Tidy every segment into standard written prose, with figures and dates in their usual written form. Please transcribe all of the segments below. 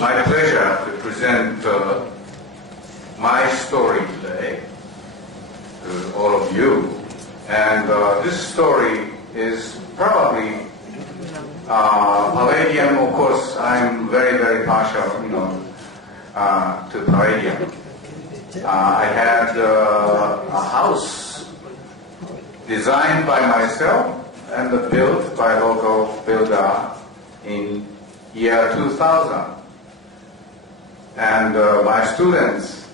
my pleasure to present my story today to all of you. And this story is probably palladium. Of course, I'm very, very partial, to palladium. I had a house designed by myself and built by a local builder in year 2000. And my students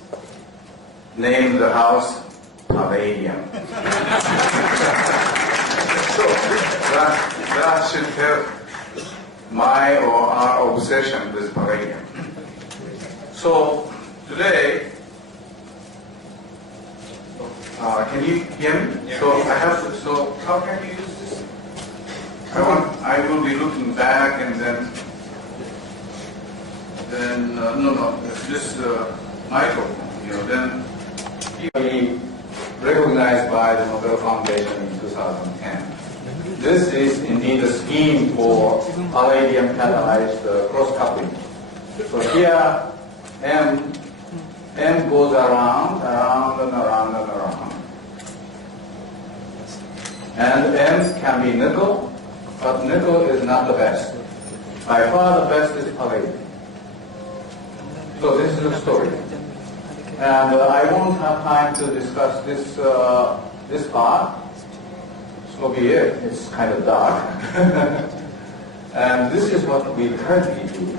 named the house Palladium. So that should help my or our obsession with palladium. So today, can you hear me? Yeah. So how can you use this? I will be looking back and then this microphone, then be recognized by the Nobel Foundation in 2010. This is indeed a scheme for palladium catalyzed cross-coupling. So here, M goes around and around and around. And M can be nickel, but nickel is not the best. By far the best is palladium. So this is the story. And I won't have time to discuss this part. So be it. It's kind of dark. And this is what we currently do.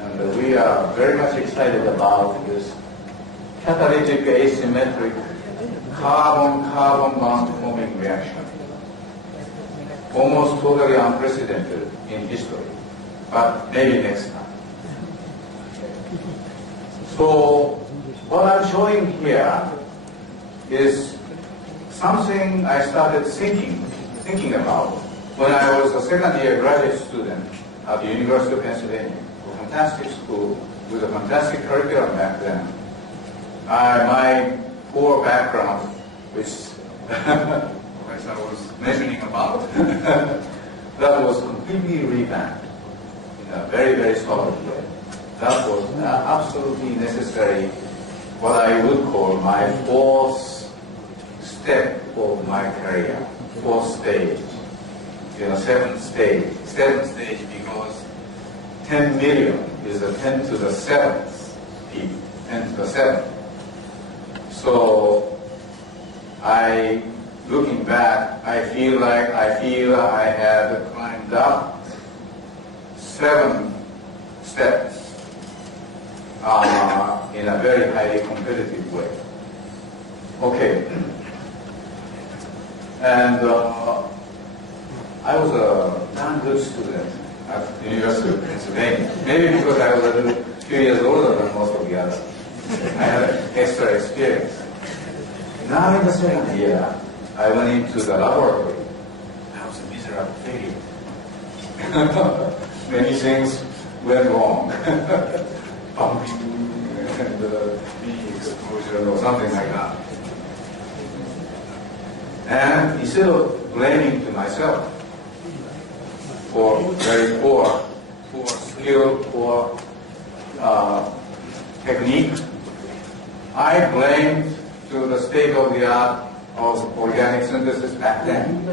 And we are very much excited about this catalytic asymmetric carbon-carbon bond forming reaction. Almost totally unprecedented in history. But maybe next time. So what I'm showing here is something I started thinking about when I was a second-year graduate student at the University of Pennsylvania, a fantastic school with a fantastic curriculum back then. My poor background, which I was mentioning about, that was completely revamped in a very, very solid way. That was absolutely necessary, what I would call my fourth step of my career, fourth stage, seventh stage. Seventh stage because 10 million is a 10 to the 7th people, 10 to the 7th. So looking back, I feel I had climbed up 7 steps in a very highly competitive way. Okay. And I was a darn good student at the University of Pennsylvania. Maybe because I was a few years older than most of the others. I had extra experience. Now in the second year, I went into the laboratory. I was a miserable failure. Many things went wrong. Pumping and being explosion or something like that. And instead of blaming to myself for very poor skill, poor technique, I blamed to the state of the art of organic synthesis back then.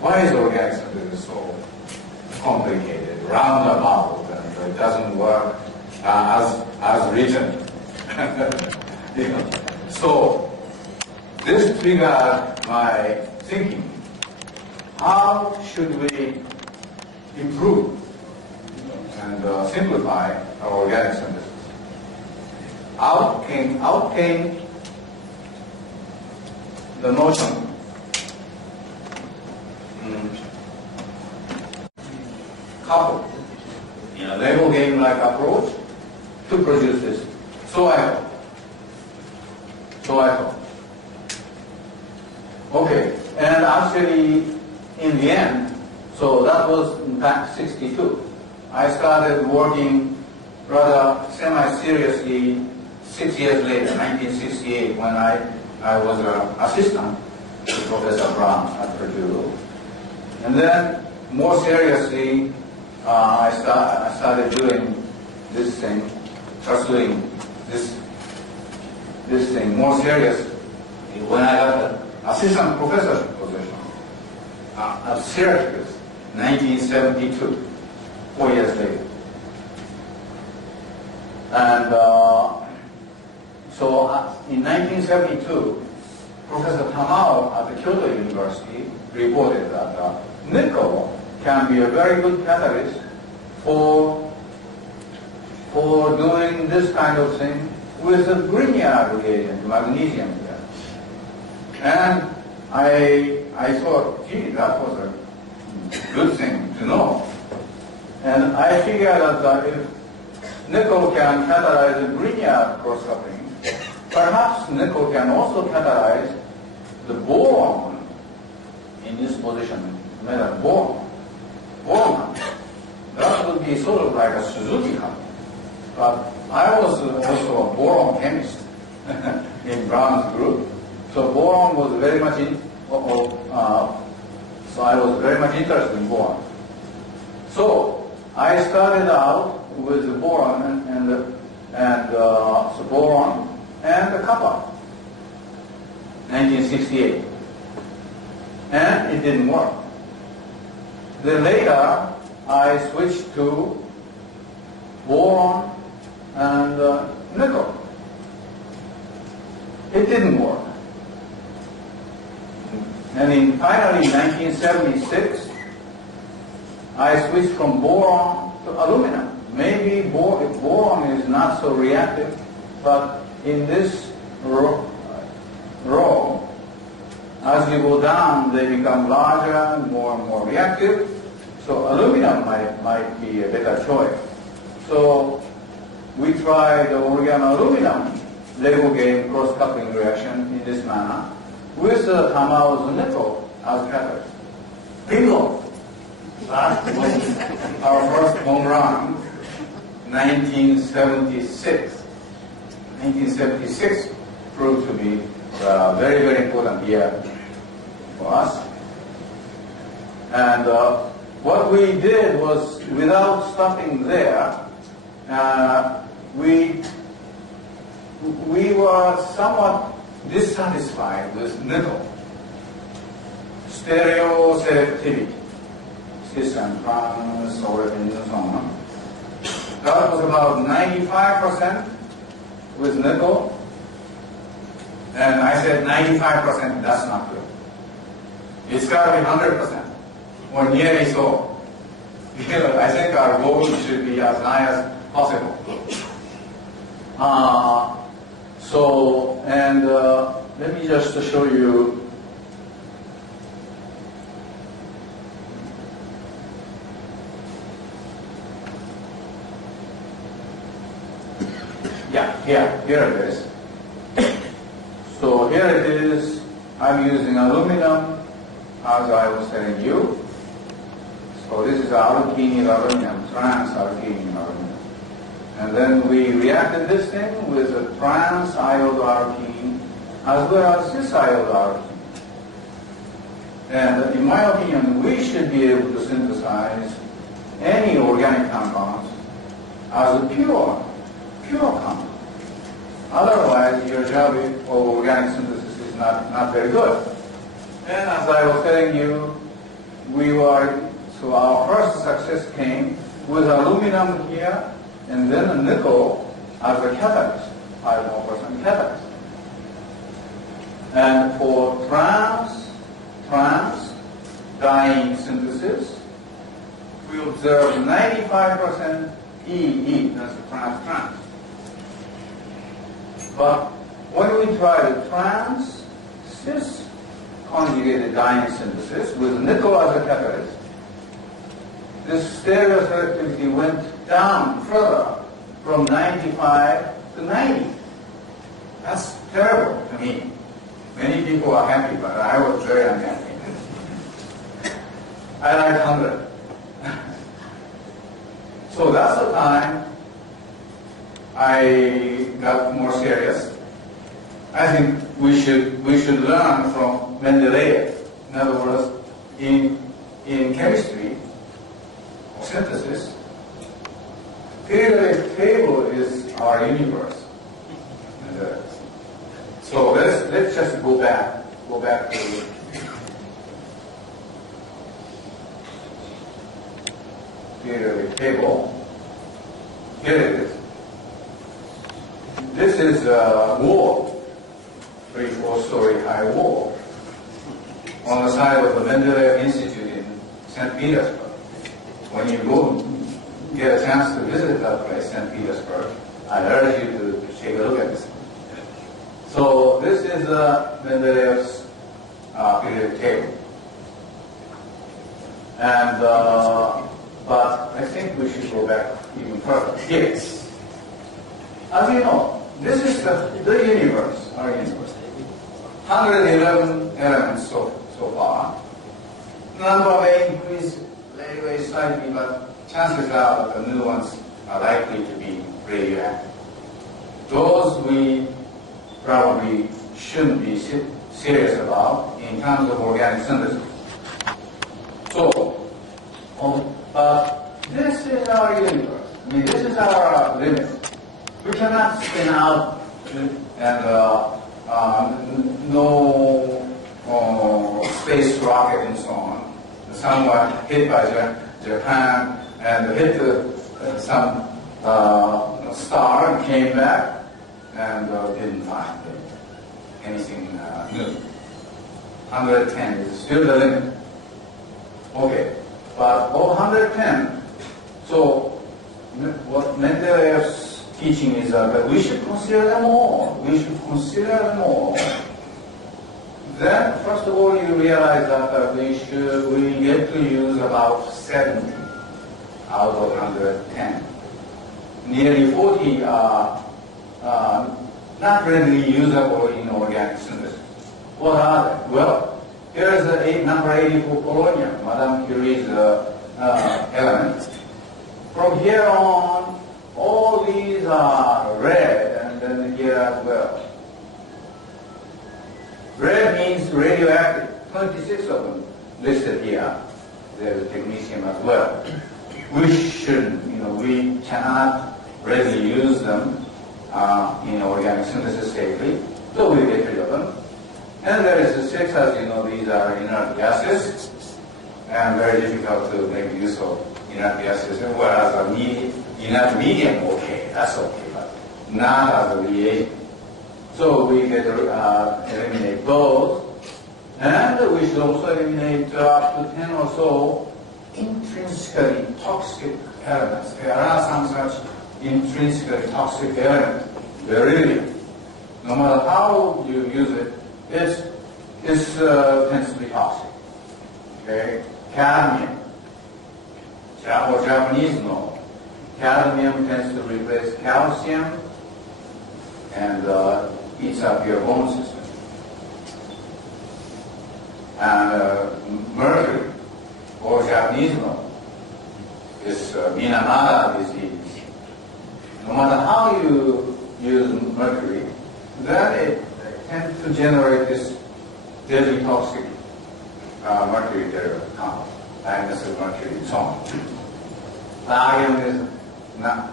Why is organic synthesis so complicated, roundabout, and it doesn't work as written? So this triggered my thinking. How should we improve and simplify our organic synthesis? Out came the notion coupled in a Lego game-like approach to produce this. So I thought. Okay, and actually, in the end, so that was in fact 62. I started working rather semi-seriously 6 years later, 1968, when I was an assistant to Professor Brown at Purdue. And then, more seriously, I started doing this thing, pursuing this thing more serious when I got an assistant professor position at Syracuse, 1972, 4 years later. And so in 1972, Professor Tamao at the Kyoto University reported that nickel can be a very good catalyst for doing this kind of thing with the Grignard reagent, magnesium here. And I thought, gee, that was a good thing to know. And I figured that if nickel can catalyze the Grignard cross-coupling, perhaps nickel can also catalyze the boron in this position, metal boron. That would be sort of like a Suzuki couple. But I was also a boron chemist in Brown's group, so boron was very much so I was very much interested in boron. So I started out with the boron so boron and the copper, 1968, and it didn't work. Then later I switched to boron and nickel. It didn't work. And finally in 1976, I switched from boron to aluminum. Maybe boron is not so reactive, but in this row, as you go down, they become larger and more reactive. So aluminum might be a better choice. So we tried the organo-aluminum Lego game cross-coupling reaction in this manner with Tamao's nickel as catalyst. Bingo! That was our first home run, 1976. 1976 proved to be a very, very important year for us. And what we did was, without stopping there, we were somewhat dissatisfied with nickel. Stereoselectivity, cis and trans, olefins and so on. That was about 95% with nickel. And I said 95%, that's not good. It's got to be 100%, or nearly so. I think our goal should be as high as possible. Let me just show you. Yeah, here it is. So here it is. I'm using aluminum, as I was telling you. So this is alkene aluminum, trans alkene aluminum. And then we reacted this thing with a trans iodalkene as well as cis iodalkene. And in my opinion, we should be able to synthesize any organic compounds as a pure compound. Otherwise, your job for organic synthesis is not very good. And as I was telling you, so our first success came with aluminum here, and then a nickel as a catalyst, 5% catalyst. And for trans diene synthesis, we observed 95% EE, that's the trans. But when we tried the trans-cis conjugated diene synthesis with nickel as a catalyst, this stereoselectivity went down further from 95 to 90. That's terrible to me. Many people are happy, but I was very unhappy. I like 100. So that's the time I got more serious. I think we should learn from Mendeleev. In other words, in chemistry, synthesis, periodic table is our universe. And, so let's just go back to periodic table. Here it is. This is a wall, 3-4-story high wall, on the side of the Mendeleev Institute in St. Petersburg. When you go get a chance to visit that place, St. Petersburg, I urge you to take a look at this. So this is Mendeleev's periodic table. And but I think we should go back even further. Yes. As you know, this is the universe, our universe. 111 elements so far. The number may increase very slightly, but chances are that the new ones are likely to be radioactive. Those we probably shouldn't be serious about in terms of organic synthesis. So, but this is our universe. I mean, this is our limit. We cannot spin out and no space rocket and so on. Someone hit by Japan and hit some star and came back and didn't find anything new. 110 is still the limit. Okay, but 110, so what Mendeleev's teaching is that we should consider them all. We should consider them all. Then, first of all, you realize that we get to use about 70 out of 110. Nearly 40 are not readily usable in organic synthesis. What are they? Well, here is the number 84 polonium, Madame Curie's element. From here on, all these are red, and then here as well. Red means radioactive, 26 of them listed here. There's technetium as well. We shouldn't, we cannot readily use them in organic synthesis safely, so we get rid of them. And there is the 6, as you know, these are inert gases, and very difficult to make use of inert gases, whereas a inert medium, okay, that's okay, but not as a reagent. So we get eliminate those, and we should also eliminate up to 10 or so intrinsically toxic elements. There are some such intrinsically toxic elements, beryllium. No matter how you use it, it tends to be toxic. Okay, cadmium. For Japanese, no. Cadmium tends to replace calcium and eats up your bone system. And mercury, or Japanese, no, is Minamata disease. No matter how you use mercury, then it tends to generate this deadly toxic mercury derivative compound, dimethyl mercury, and so on. Barium is not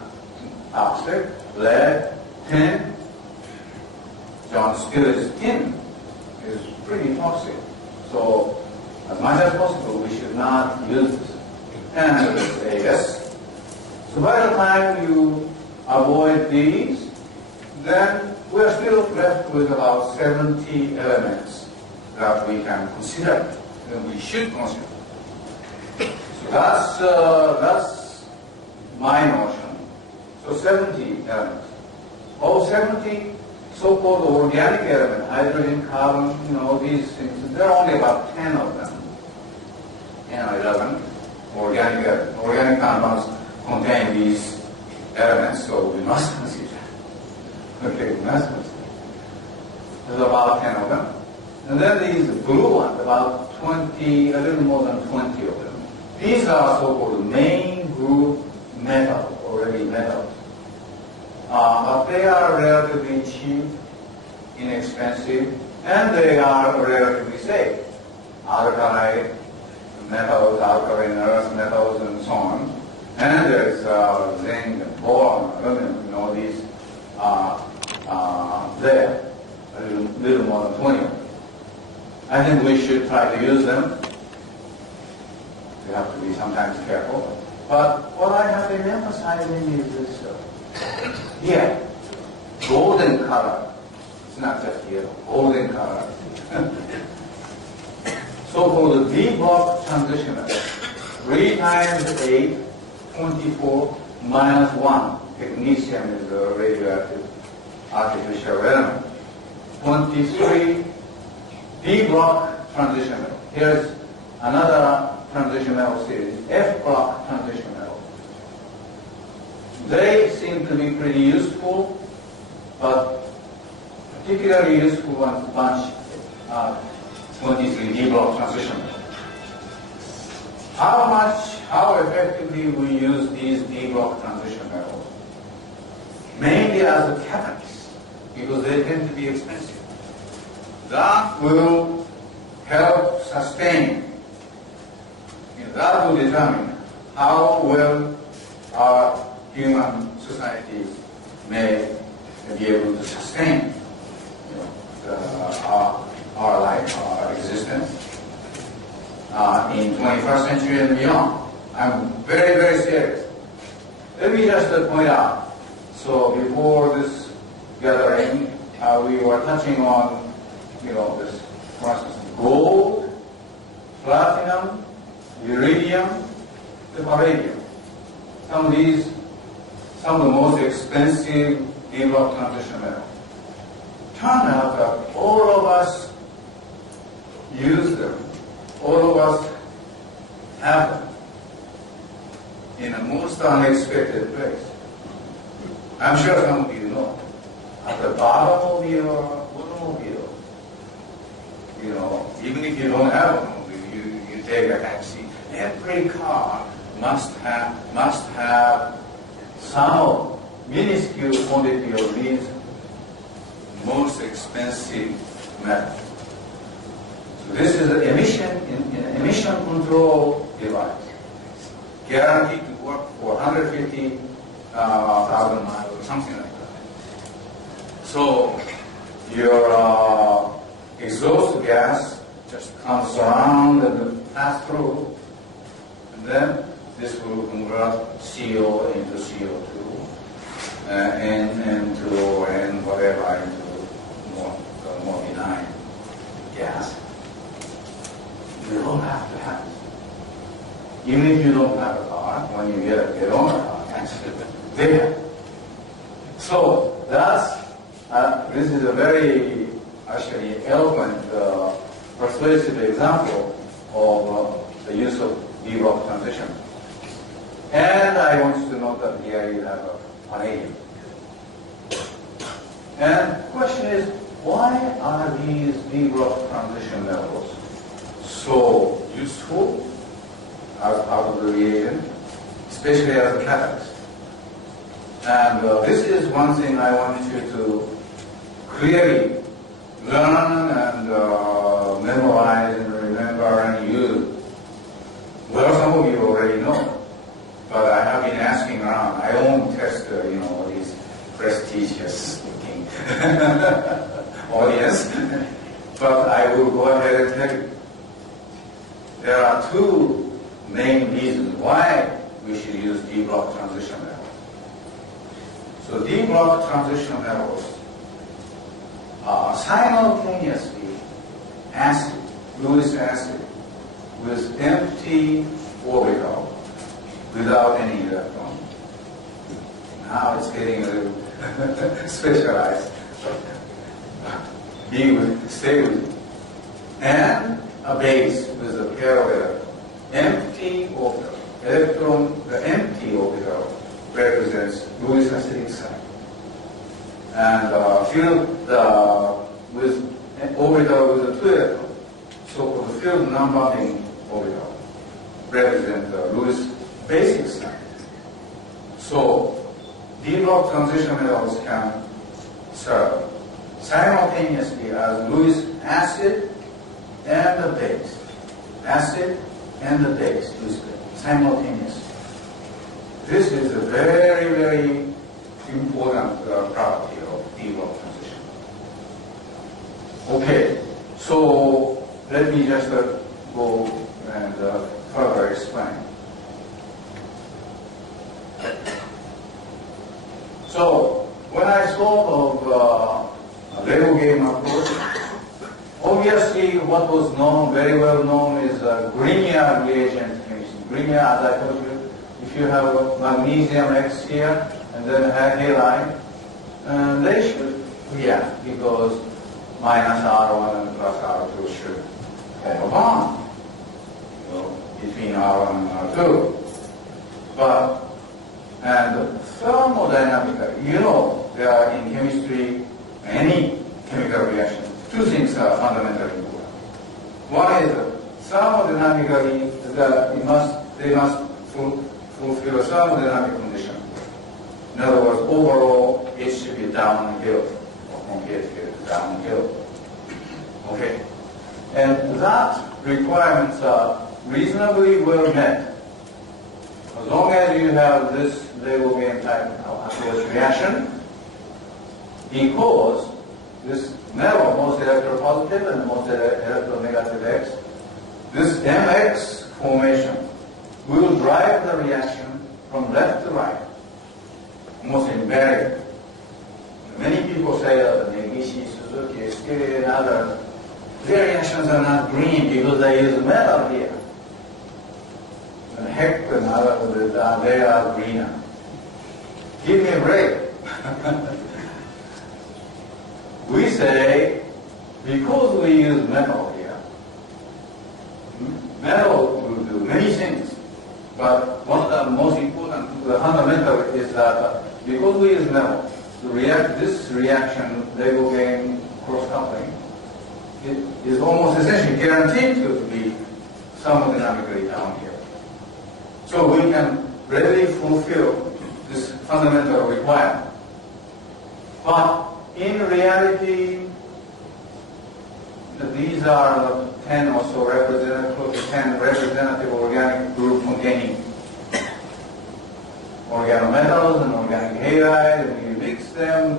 toxic. Lead, tin, John Stille's tin is pretty toxic. So, as much as possible, we should not use this. And AS. So by the time you avoid these, then we're still left with about 70 elements that we can consider, that we should consider. So that's my notion. So 70 elements. All 70 so-called organic elements, hydrogen, carbon, these things, there are only about 10 of them. 10 or 11 organic compounds contain these elements, so we must consider. Okay, we must consider. There's about 10 of them. And then these blue ones, about 20, a little more than 20 of them. These are so-called main group metals, already metals. But they are relatively cheap, inexpensive, and they are relatively safe. Alkali metals, alkaline earth metals, and so on. And there is zinc, boron, aluminum. should try to use them. You have to be sometimes careful. But what I have been emphasizing is this here, golden color. It's not just yellow, golden color. So for the D block transitional, 3 times 8, 24, minus 1. Technetium is a radioactive artificial element. 23 D block transitional. Here's another transitional series, F block transitional. They seem to be pretty useful, but particularly useful ones bunch 23 D block transitional. How effectively we use these D block transition metals? Mainly as a catalyst, because they tend to be expensive. That will help sustain. That will determine how well our human societies may be able to sustain our life, our existence in 21st century and beyond. I'm very, very serious. Let me just point out. So before this gathering, we were touching on, this, for instance, gold, platinum, iridium, the palladium. Some of the most expensive D block transition metals. Turns out that all of us use them. All of us have them in a most unexpected place. I'm sure some of you know. At the bottom of your automobile, even if you don't have an automobile, you take a taxi. Every car must have some minuscule quantity of these most expensive metals. So this is an emission control device, guaranteed to work for 150,000 miles or something like that. So your exhaust gas just comes around and pass through, and then this will convert CO into CO2 and whatever into more benign gas. You don't have to have it. Even if you don't have a car, when you get on a car, it's there. So this is a very actually eloquent, persuasive example of the use of D block transition. And I want you to note that here you have a palladium. And the question is, why are these D block transition metals so useful as part of the reagent, especially as a catalyst? And this is one thing I want you to clearly learn and memorize and remember and use. Well, some of you already know, but I have been asking around. I won't test, these prestigious-looking audience, but I will go ahead and tell you. There are two main reasons why we should use D block transition metals. So D block transition metals are simultaneously acid, Lewis acid, with empty orbital without any electron. Now it's getting a little specialized. Stay with it. And a base with a pair of electrons. Empty orbital. The empty orbital represents Lewis acidic site. And filled with an orbital with a 2 electron. So for the filled non-bonding orbital represent the Lewis basic site. So D block transition metals can serve simultaneously as Lewis acid and the base. Acid and the base, simultaneously. This is a very, very important property of D block transition. Okay, so let me me just go and further explain. So, when I spoke of Lego game approach, obviously what was known, very well known, is Grignard reagent chemistry. Grignard, as I told you, if you have magnesium X here and then halide, they should react because minus R1 and plus R2 should have a bond, between R1 and R2. But, and thermodynamically, there are in chemistry, any chemical reaction, two things are fundamentally important. One is thermodynamically, they must fulfill a thermodynamic condition. In other words, overall, it should be downhill, or from here to here, downhill. Okay? And that requirements are reasonably well met. As long as you have this Lego game type approach reaction, because this metal, most electropositive and most electronegative X, this MX formation will drive the reaction from left to right, almost invariably. Many people say that NEGISHI, Suzuki, SK, and other, their reactions are not green because they use metal here. And heck and others, they are greener. Give me a break. We say, because we use metal here, metal will do many things, but one of the most important, the fundamental is that because we use metal, this reaction, Lego game cross-coupling, it is almost essentially guaranteed to be thermodynamically down here. So we can readily fulfill this fundamental requirement. But in reality, these are 10 or so representative organic group containing organometals and organic halide, and you mix them,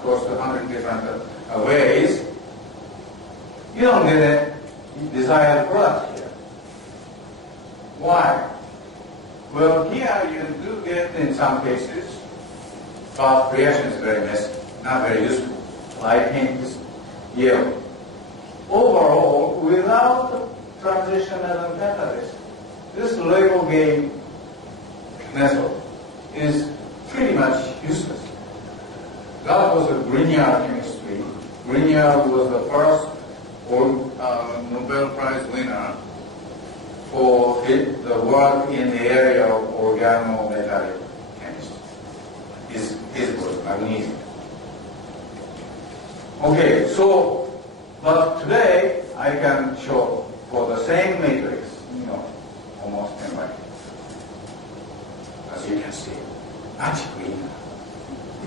close to 100 different ways, you don't get a desired product here. Why? Well, here you do get in some cases, but reaction is very messy, not very useful. Light pink is yellow. Overall, without transition as a catalyst, this Lego game method is pretty much useless. That was a Grignard chemistry. Grignard was the first Nobel Prize winner for the work in the area of organometallic chemistry. His was magnesium. Okay, so, but today I can show for the same matrix, almost 10 by 10. As you can see, much greener.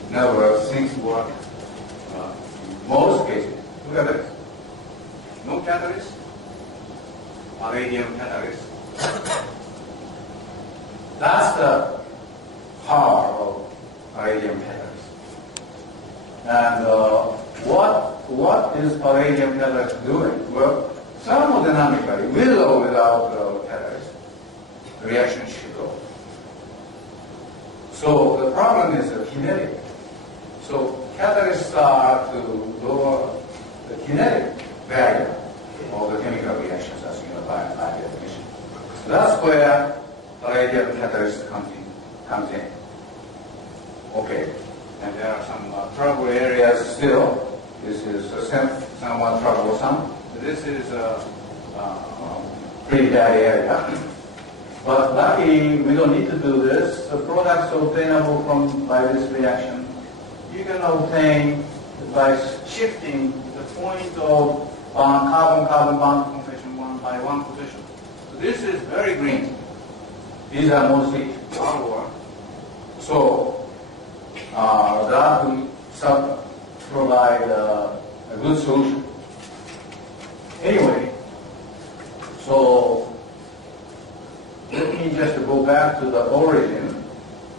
In other words, things work in most cases. Look at this. No catalyst, palladium catalyst. That's the power of palladium catalyst. And what is palladium catalyst doing? Well, thermodynamically, with or without catalyst, the reaction should go. So the problem is the kinetic. So catalysts are to lower the kinetic value of the chemical reactions as by definition. So that's where palladium catalyst comes in. Okay, and there are some trouble areas still. This is somewhat troublesome. This is a pretty bad area. But luckily, we don't need to do this. The products obtainable by this reaction, you can obtain by shifting the point of carbon-carbon bond configuration one by one position. So this is very green. These are mostly power. So that will provide a good solution. Anyway, so let me just go back to the origin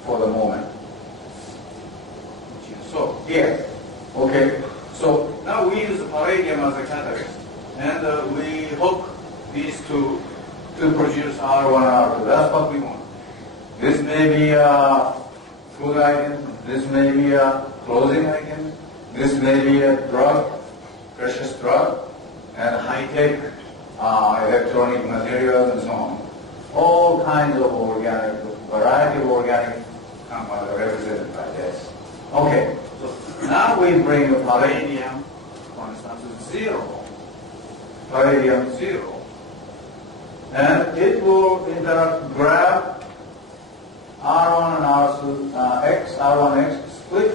for the moment. So here, okay. So now we use palladium as a catalyst, and we food items, this may be a clothing item, this may be a drug, precious drug, and high-tech electronic materials and so on. All kinds of organic, variety of organic compounds are represented by this. Okay, so now we bring the palladium, for instance, to 0. Palladium 0. And it will grab R1 and R1X, split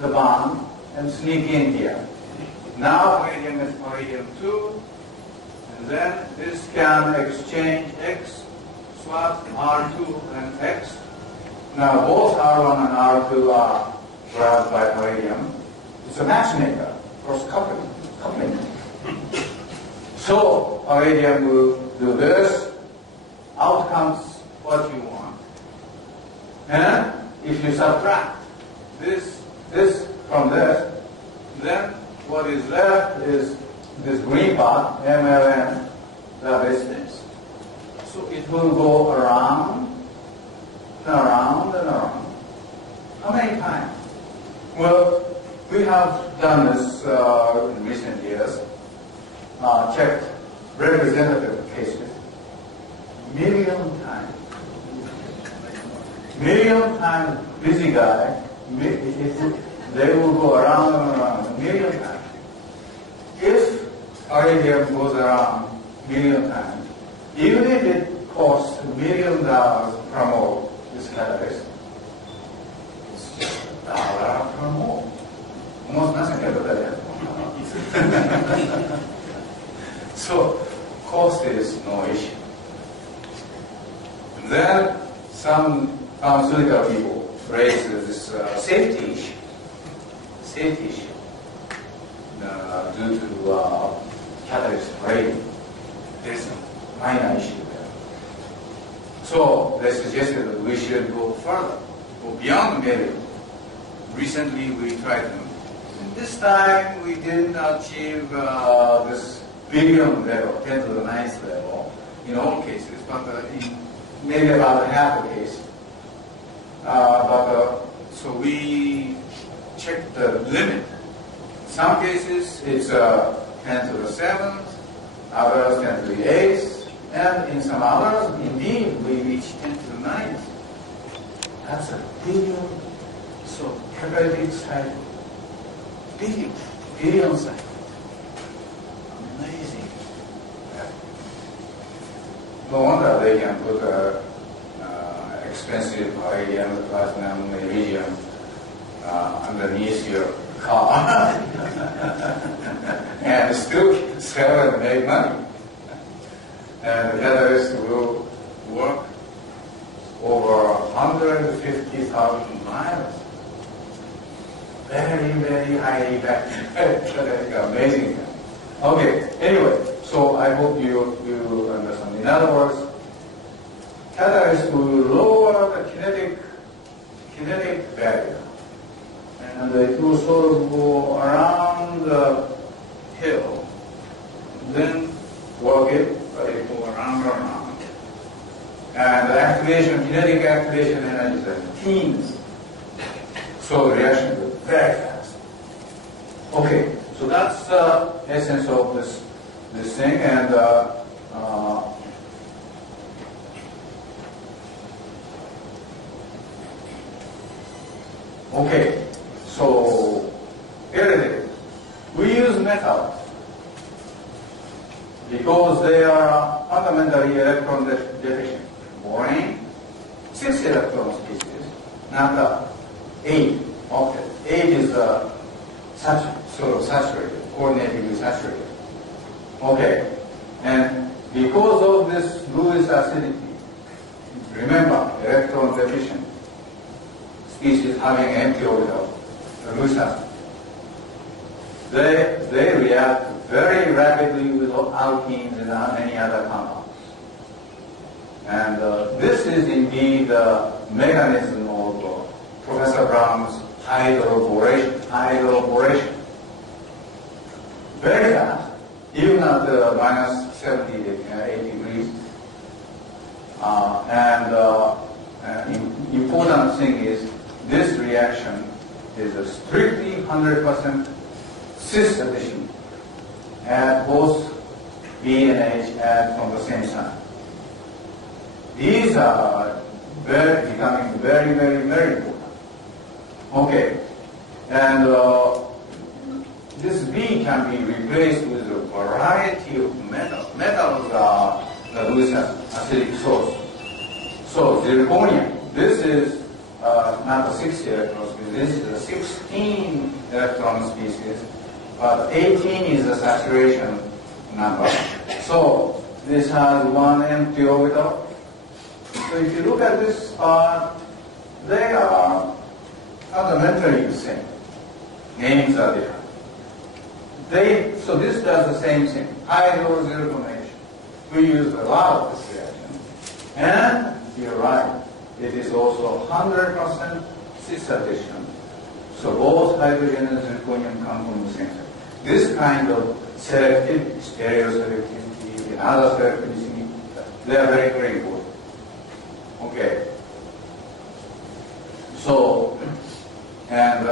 the bond, and sneak in here. Now palladium is palladium 2, and then this can exchange X, swap R2 and X. Now both R1 and R2 are grabbed by palladium. It's a matchmaker, cross coupling. So palladium will do this, out comes what you want. And if you subtract this from this, then what is left is this green part, MLN, the distance. So it will go around and around and around. How many times? Well, we have done this in recent years, checked representative cases, million times. Million times, busy guy, they will go around and around, a million times. If palladium goes around a million times, even if it costs $1 million to promote this catalyst, it's just $1 per mole. Almost nothing ever better. So, cost is no issue. And then some pharmaceutical people raise this safety issue. Safety issue due to catalyst rating. There's a minor issue there. So they suggested that we should go further, go beyond the million. Recently we tried them. And this time we didn't achieve this billion level, 10 to the 9th level in all cases, but in maybe about half the case. So we checked the limit. In some cases it's 10 to the 7th, others 10 to the 8th, and in some others, indeed, we reach 10 to the 9th. That's a billion. So catalytic cycle, billion cycle. Amazing. No wonder they can put expensive palladium, platinum, iridium underneath your car and still sell and make money. And the catalyst will work over 150,000 miles. Very, very highly effective. Amazing. Okay, anyway, so I hope you understand. In other words, catalyst will lower the kinetic barrier. And it will sort of go around the hill, then work it, but it will go around and around. And the activation, kinetic activation energy is like teens. So the reaction is very fast. Okay, so that's the essence of this thing, and okay, so here it is. We use metals because they are fundamentally electron deficient. Boring, 6 electron species, not 8 octet. 8 is sort of saturated, coordinatingly saturated. Okay, and because of this Lewis acidity, remember, electron deficient species having empty orbital, Lewis acid, they react very rapidly with alkenes and any other compounds. And this is indeed the mechanism of Professor Brown's hydroboration. Very fast, even at minus 70, 8 degrees. important thing is this reaction is a strictly 100% cis addition at both B and H add from the same side. These are becoming very, very, very important. Okay, and this B can be replaced with a variety of metals. Metals are the Lewis acidic source. So zirconia, this is not a 60 electron species, this is a 16 electron species, but 18 is the saturation number. So this has one empty orbital. So if you look at this part, they are fundamentally the same. Names are different. So this does the same thing. Hydrozirconation. We use a lot of this reaction. And you're right, it is also 100% cis addition. So both hydrogen and zirconium come from the same thing. This kind of selectivity, stereoselectivity, and other selectivity, they are very, very important. Okay. So, and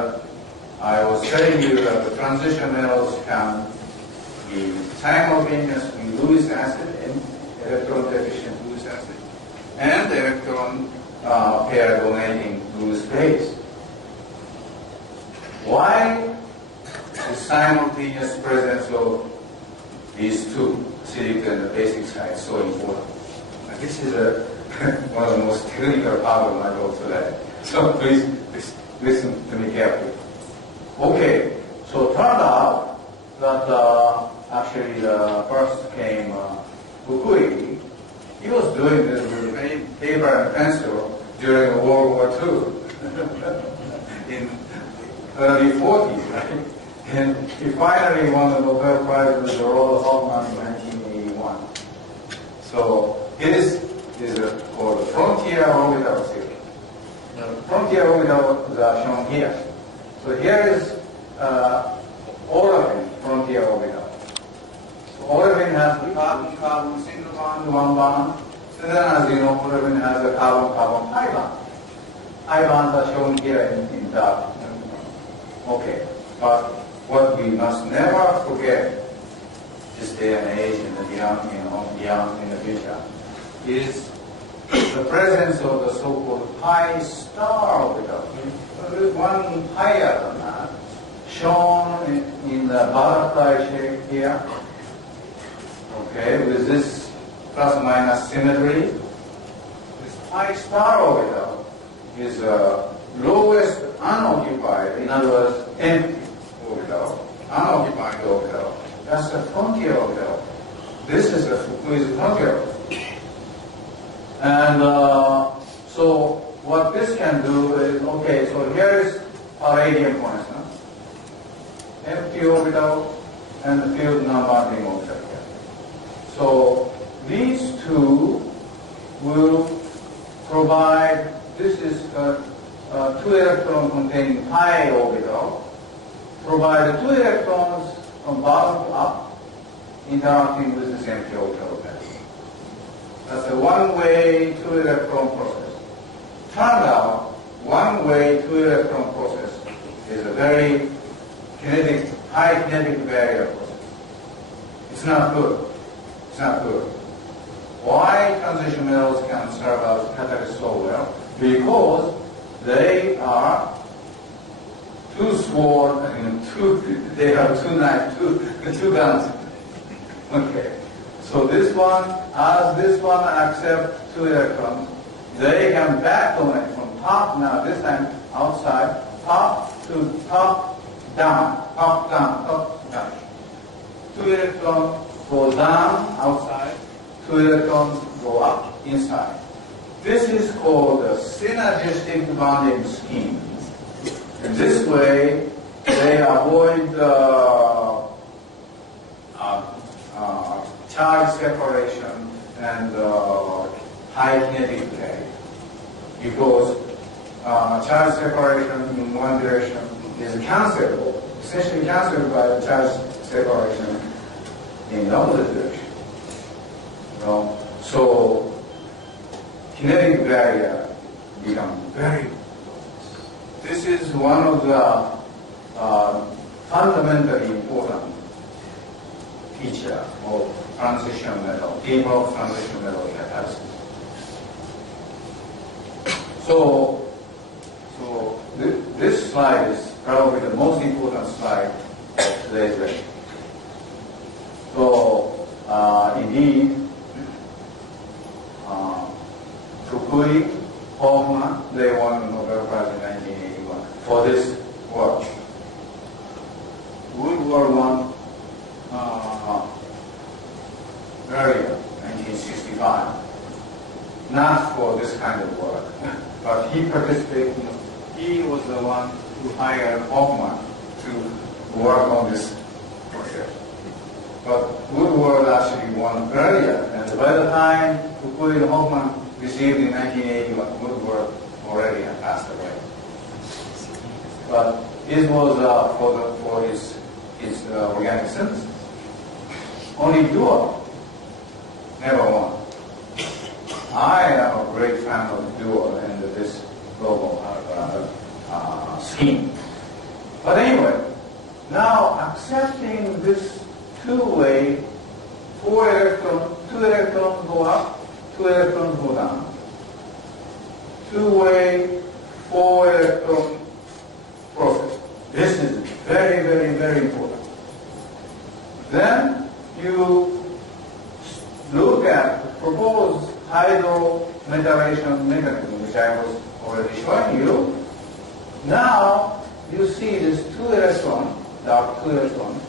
I was telling you that the transition metals can be simultaneously Lewis acid and electron deficient Lewis acid, and electron pair donating Lewis base. Why the simultaneous presence of these two, acidic and the basic side, so important? This is one of the most technical problems I go today. So please listen to me carefully. Okay, so it turned out that actually first came Fukui. He was doing this with paper and pencil during World War II in early 40s, right? And he finally won the Nobel Prize with the Royal Hoffman in 1981. So his is called the frontier orbital theory. The frontier orbitals are shown here. So here is olefin frontier orbital. So olefin has carbon-carbon single bond, one bond. So then, as you know, olefin has a carbon-carbon pi bond. Pi bonds are shown here in dark. Okay, but what we must never forget this day and age and beyond in the future is the presence of the so-called pi star orbital. There is one higher than that, shown in the butterfly shape here. Okay, with this plus minus symmetry. This pi star orbital is the lowest unoccupied, in other words, empty orbital, unoccupied orbital. That's the frontier orbital. This is the Fukui's frontier orbital. And so what this can do is, okay, so here is palladium, for instance, empty orbital and the filled non-bonding orbital here. So these two will provide, this is a 2 electron containing pi orbital, provide 2 electrons from bottom to up interacting with this empty orbital there. That's a one-way 2 electron process. Turned out, one-way 2 electron process is a very kinetic, high kinetic barrier process. It's not good. It's not good. Why transition metals can serve as catalysts so well? Because they are two swords, they have two knives, two guns. Okay. So this one, as this one accepts 2 electrons, they can back donate from top, now this time outside, top to top, down, top, down, top, down. 2 electrons go down outside, 2 electrons go up inside. This is called a synergistic bonding scheme. In this way, they avoid charge separation and high kinetic play, because charge separation in one direction is cancelable, essentially cancelled by the charge separation in the opposite direction. So kinetic barrier becomes very important. This is one of the fundamentally important feature of transition metal, theme of transition metal catalysis. So this slide is probably the most important slide of today's lecture. So indeed, Fukui, Hoffman, they won the Nobel Prize in 1981 for this work. World War I earlier, 1965, not for this kind of work, but he participated. He was the one who hired Hoffman to work on this project. But Woodward actually won earlier, and by the time Fukui and Hoffman received in 1981, Woodward already had passed away. But this was for his organic synthesis. Only duo never won. I am a great fan of duo and this global scheme. But anyway, now accepting this two-way, two electrons go up, 2 electrons go down. Two-way, 4 electron process. This is very, very, very important. Then you look at the proposed hydrometallation mechanism, which I was already showing you. Now you see this 2 electron, dark 2 electron,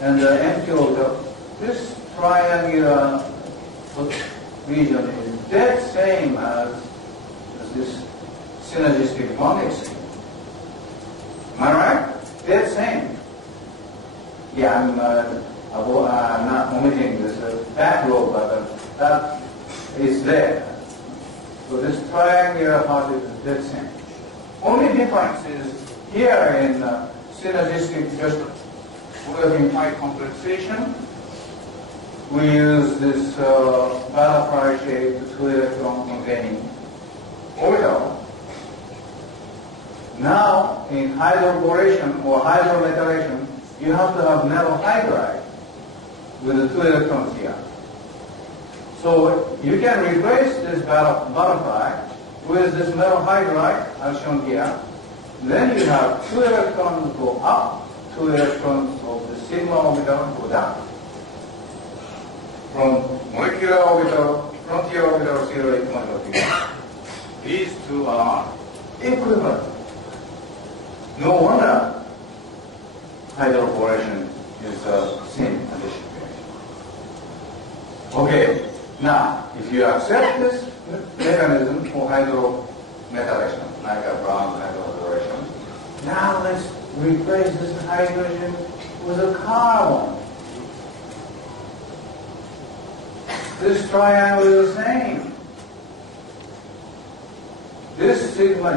and the empty orbital. This triangular region is dead same as this synergistic bonding scheme. Am I right? Dead same. Yeah, I'm not omitting this back row, but that is there. So this triangular part is dead same. Only difference is here in synergistic, just working high complexation, we use this butterfly-shaped 2 electron containing orbital. Now, in hydroboration or hydrometallation, you have to have metal hydride with the 2 electrons here. So you can replace this butterfly with this metal hydride, as shown here. Then you have 2 electrons go up, 2 electrons of the sigma orbital go down. From molecular orbital, frontier orbital, 0 point of view. These two are equivalent. No wonder hydroboration is the same addition. Okay, now if you accept this mechanism for hydrometallation, like a brown hydroboration, now let's replace this hydrogen with a carbon. This triangle is the same. This sigma,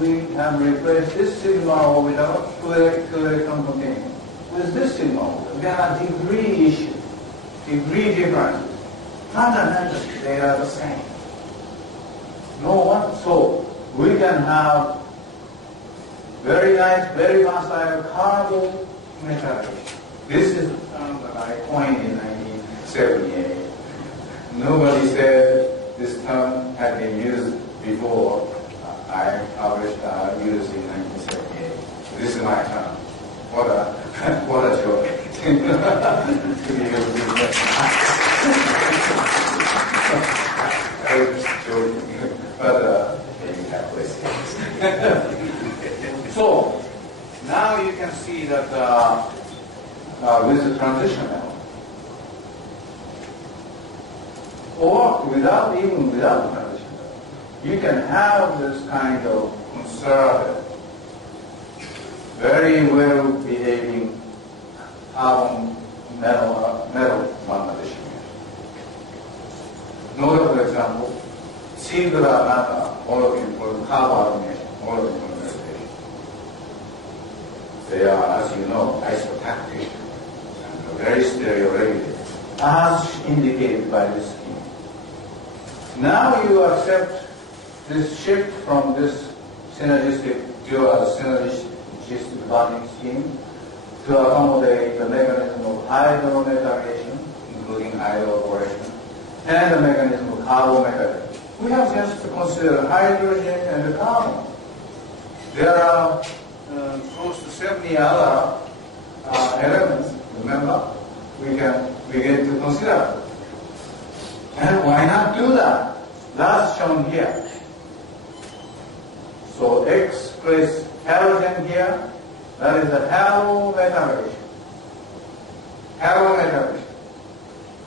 we have replaced this sigma orbital, 2 electron containing, with this sigma orbital. There are degree issues, degree differences. Fundamentally, they are the same. No one, so we can have very nice, very versatile carbometallation. This is the term that I coined in 1978. Nobody said this term had been used before. I published used in 1978. This is my term. What a joke. I was joking, but maybe halfway serious. So now you can see that with the transition element, or without the transition element, you can have this kind of conservative, very well behaving carbon metal bond addition. Notable example, singular matter olefin for carbonation, olefin polymerization. They are, as you know, isotactic and very stereoregulated, as indicated by this scheme. Now you accept this shift from this synergistic dual synergistic bonding scheme to accommodate the mechanism of hydrometallation, including hydroboration, and the mechanism of carbometallation. We have just to consider hydrogen and carbon. There are close to 70 other elements, remember, we can begin to consider. And why not do that? That's shown here. So X plus halogen here, that is the halometallation. Halometallation.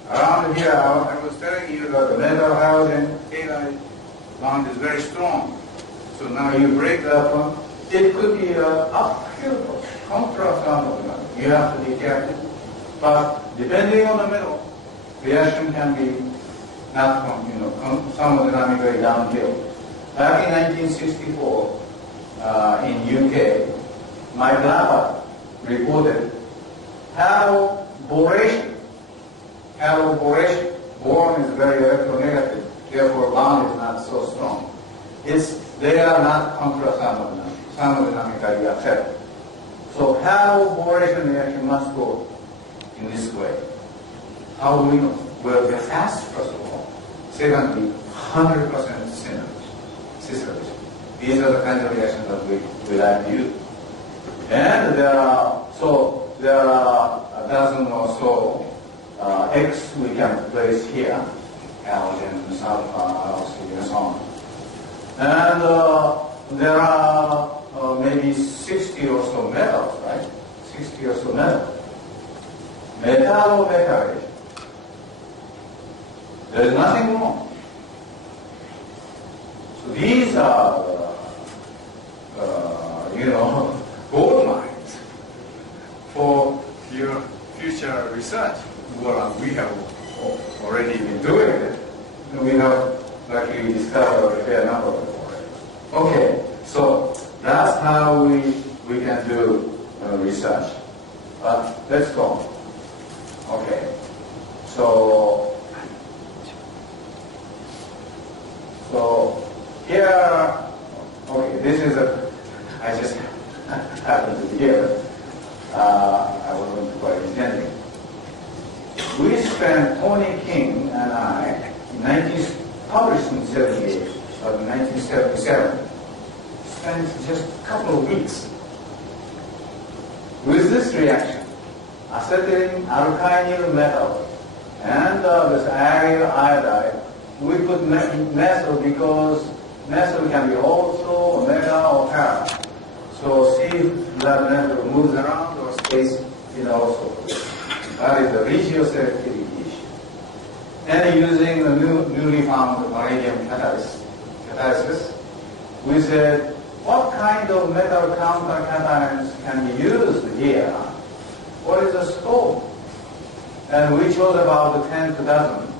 Around here, I was telling you that the metal halogen halide bond is very strong. So now you break that one. It could be an uphill contrathermal bond. You have to be careful. But depending on the metal, reaction can be not thermodynamically downhill. Back in 1964, in UK, my lab reported haloboration. Haloboration. Boron is very electronegative, therefore bond is not so strong. They are not thermodynamically accepted. So haloboration reaction must go in this way. How do we know? Well, they're fast, first of all. Secondly, 100% synergy. These are the kinds of reactions that we like to use. And there are a dozen or so X we can place here, halogen, sulfur, oxygen, and so on. And there are maybe 60 or so metals, right? 60 or so metals. Metallometallation. There is nothing wrong. So these are, gold mines for your future research. Well, we have already been doing it. We have luckily discovered a fair number of it. Okay, so that's how we can do research. But let's go. Okay, so here, okay, this is I just happened to be here. I wasn't quite intending. We spent, Tony King and I, published in 78, but in 1977, spent just a couple of weeks with this reaction. Acetylene, alkynyl metal, and this aryl iodide. We put methyl because methyl can be also omega or para. So see if that methyl moves around or stays in also. That is the regioselectivity issue. And using the newly found vanadium catalysis, we said, what kind of metal counter cations can be used here? What is the scope? And we chose about 10 to dozen.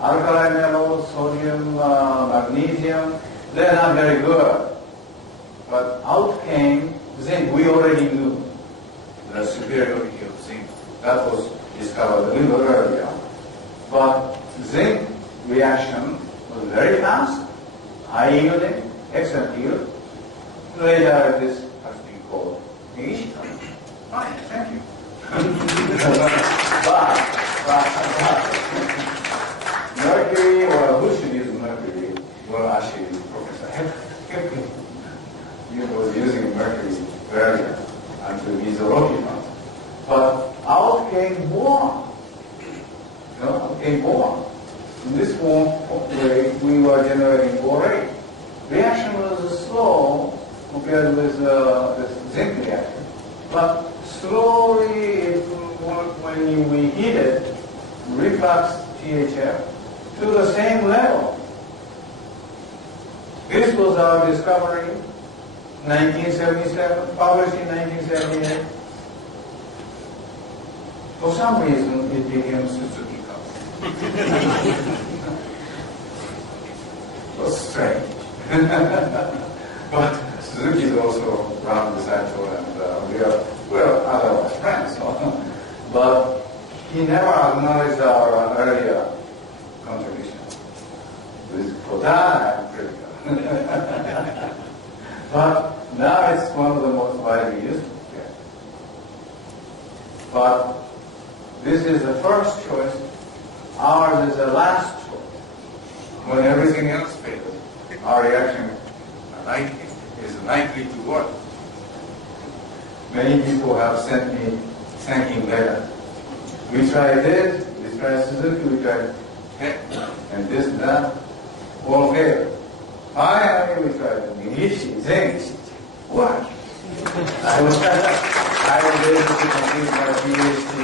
Alkali metals, sodium, magnesium, they're not very good. But out came zinc. We already knew the superiority of zinc. That was discovered a little earlier. But zinc reaction was very fast, high yielding, excellent yield. Later this has been called NEGISHI. Fine, thank you. Mercury, well, who should use mercury? Well, actually, Professor Hepkin was using mercury earlier until he's a rocky one. But out came boron. Out came boron. In this way, we were generating borate. Reaction was slow compared with the zinc reaction. But slowly, when we heat it, reflux THF to the same level. This was our discovery, 1977, published in 1978. For some reason, it became Suzuki Cup. It was strange. But Suzuki is also around the cycle, and we are otherwise friends. So. But he never acknowledged our earlier contribution. For that, I'm critical. But now it's one of the most widely used. But this is the first choice. Ours is the last choice. When everything else fails, our reaction is likely to work. Many people have sent me thanking letters. We tried this, we tried Suzuki, we tried and this and that, all failed. Finally, we tried NEGISHI, NEGISHI. What? I was able to complete my PhD.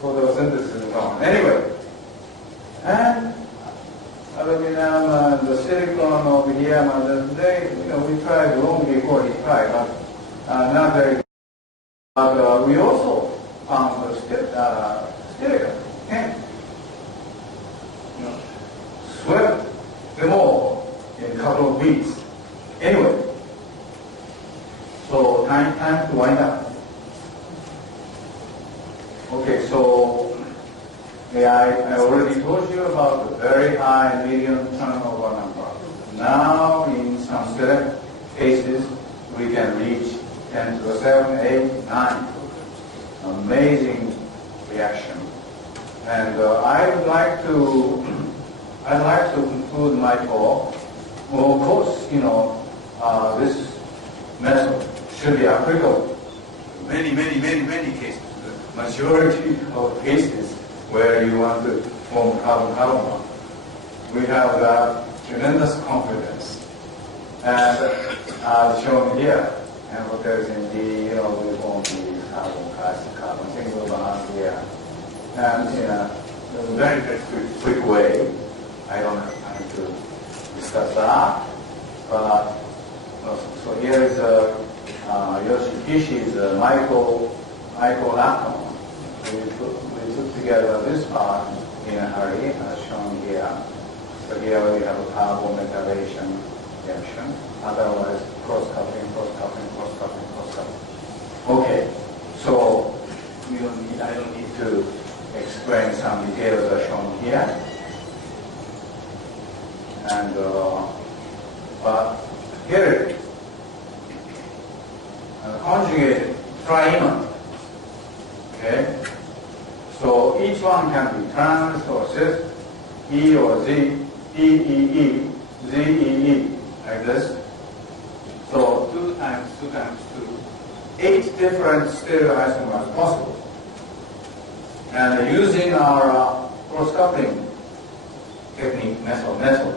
Photosynthesis and so on. Anyway, and aluminum and the silicon over here, we tried long before he tried, but not very good. But we also found the silicon. Swept them all in a couple of weeks. Anyway, so time to wind up. Okay, so I already told you about the very high median turnover number. Now, in some select cases, we can reach 10 to the 7, 8, 9. Amazing reaction. And I'd like to conclude my talk. Well, of course, this method should be applicable to many cases. The majority of cases where you want to form carbon-carbon bond. We have tremendous confidence. And as shown here, and what there is in the, we form the carbon single bond here. And in a very quick way, I don't have time to discuss that. But so here is Yoshihishi's microlactone. We took together this part in a hurry, as shown here. So here we have a carbon-methylation reaction. Otherwise, cross-coupling. Okay, so I don't need to explain some details as shown here. And but here it is. Conjugated trimer. Okay. So each one can be trans or cis, E or Z, EEE, ZEE, like this. So 2 times 2 times 2, 8 different stereoisomers possible. And using our cross-coupling technique method,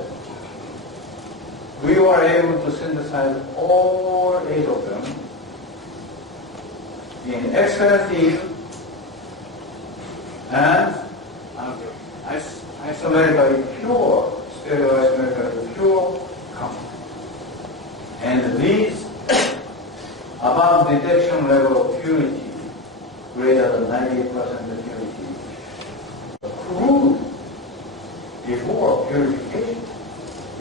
we were able to synthesize all 8 of them in excellent yield and isomerically pure, stereoisomerically pure compound. And these above detection level of purity, greater than 98% purity, crude before purification.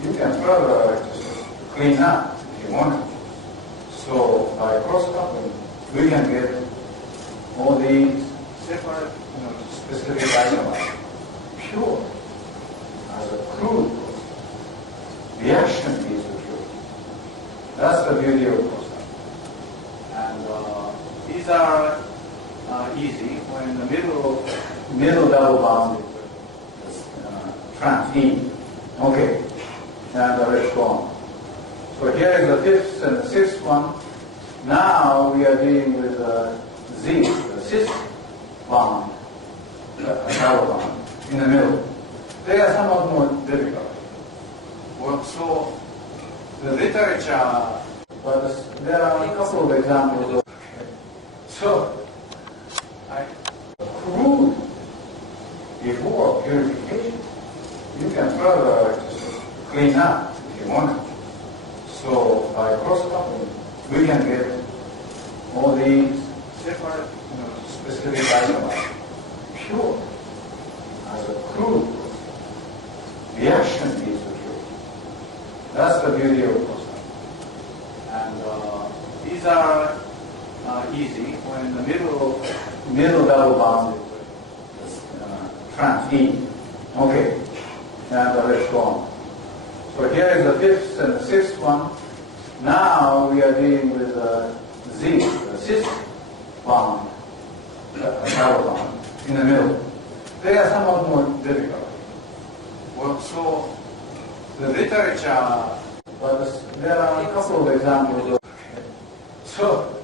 You can further clean up if you want. So by cross-coupling, we can get all these separate, specific isomers pure as a crude reaction is pure. That's the beauty of cross-coupling. And these are easy when the middle double bond is trans E. Okay. And let's go on. So here is the 5th and the 6th one. Now we are dealing with Z, the cis bond, double bond, in the middle. They are somewhat more difficult. Well, so the literature, but there are a couple of examples. So, crude before purification, you can further clean up if you want. So by cross-coupling, we can get all these separate, specific isomers pure as a crude reaction is pure. That's the beauty of cross-coupling. And these are easy when the middle double bond is trans E. Okay, and let's go on. So here is the fifth and the sixth one. Now we are dealing with Z, the cis bond, double bond, in the middle. They are somewhat more difficult. Well, so the literature, but there are a couple of examples. So,